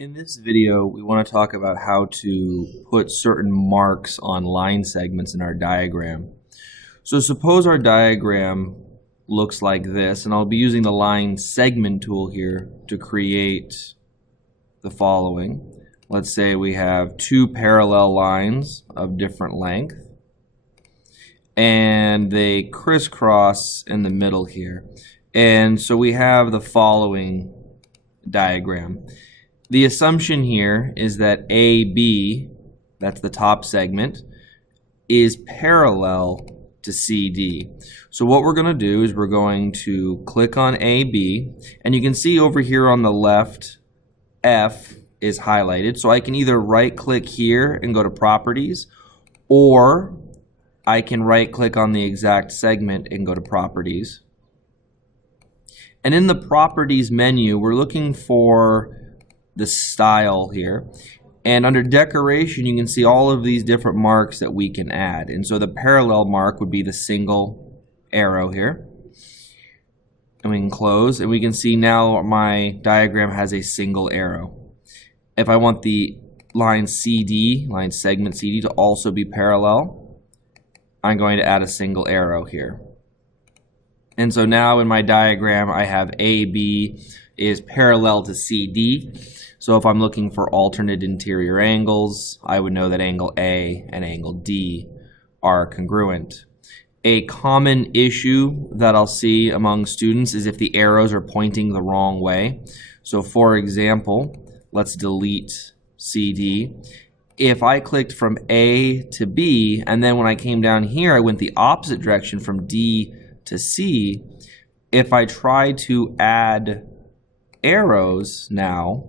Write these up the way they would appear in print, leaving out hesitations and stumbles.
In this video, we want to talk about how to put certain marks on line segments in our diagram. So suppose our diagram looks like this, and I'll be using the line segment tool here to create the following. Let's say we have two parallel lines of different length, and they crisscross in the middle here. And so we have the following diagram. The assumption here is that AB, that's the top segment, is parallel to CD. So what we're going to do is we're going to click on AB, and you can see over here on the left, F is highlighted. So I can either right click here and go to Properties, or I can right click on the exact segment and go to Properties. And in the Properties menu, we're looking for the style here, and under decoration you can see all of these different marks that we can add. And so the parallel mark would be the single arrow here, and we can close, and we can see now my diagram has a single arrow. If I want the line CD, line segment CD, to also be parallel, I'm going to add a single arrow here. And so now in my diagram I have AB is parallel to CD. So if I'm looking for alternate interior angles, I would know that angle A and angle D are congruent. A common issue that I'll see among students is if the arrows are pointing the wrong way. So for example, let's delete CD. If I clicked from A to B, and then when I came down here, I went the opposite direction from D to C, if I try to add arrows now,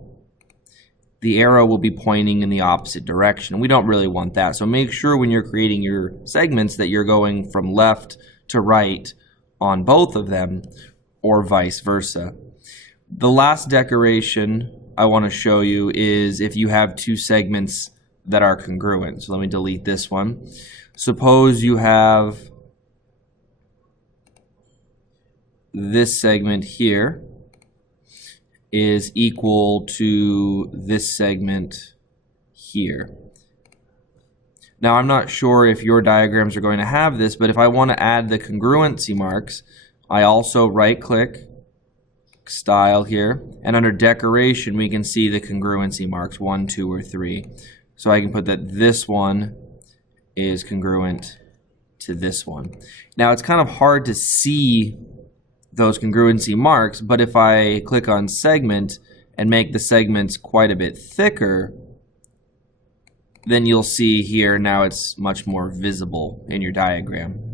the arrow will be pointing in the opposite direction. We don't really want that. So make sure when you're creating your segments that you're going from left to right on both of them, or vice versa. The last decoration I want to show you is if you have two segments that are congruent. So let me delete this one. Suppose you have this segment here is equal to this segment here. Now I'm not sure if your diagrams are going to have this, but if I want to add the congruency marks, I also right click, style here, and under decoration we can see the congruency marks, 1, 2, or 3. So I can put that this one is congruent to this one. Now it's kind of hard to see those congruency marks, but if I click on segment and make the segments quite a bit thicker, then you'll see here now it's much more visible in your diagram.